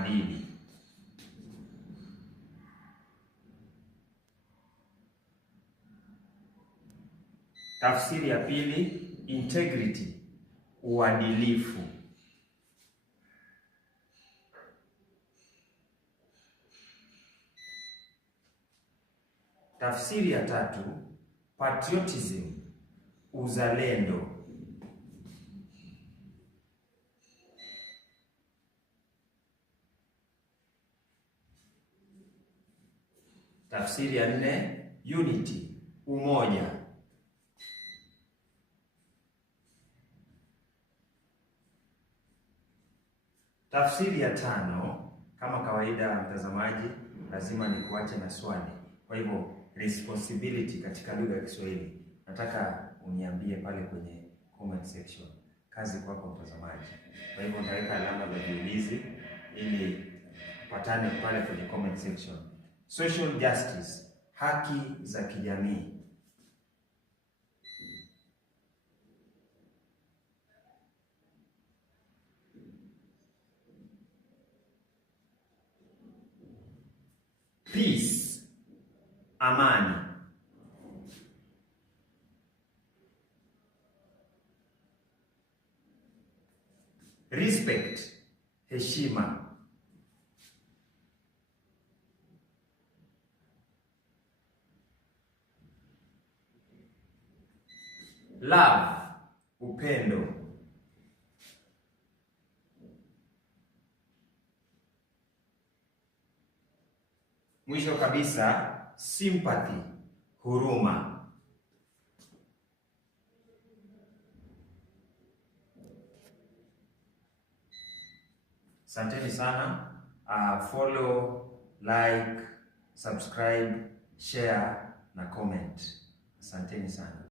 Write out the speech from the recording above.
maadili. Tafsiri ya pili, integrity, uadilifu. Tafsiri ya tatu, patriotism, uzalendo. Tafsiri ya nne, unity, umoja. Tafsiri ya tano, kama kawaida mtazamaji, lazima nikuache na swali. Kwa hivyo responsibility katika lugha ya Kiswahili, nataka uniambie pale kwenye comment section. Kazi kwako mtazamaji. Kwa hivyo nitaweka alama za viulizi ili patane pale kwenye comment section. Social justice, haki za kijamii. Peace, amani. Respect, heshima. Love, upendo. Mwisho kabisa, sympathy, huruma. Asanteni sana. Follow, like, subscribe, share na comment. Asanteni sana.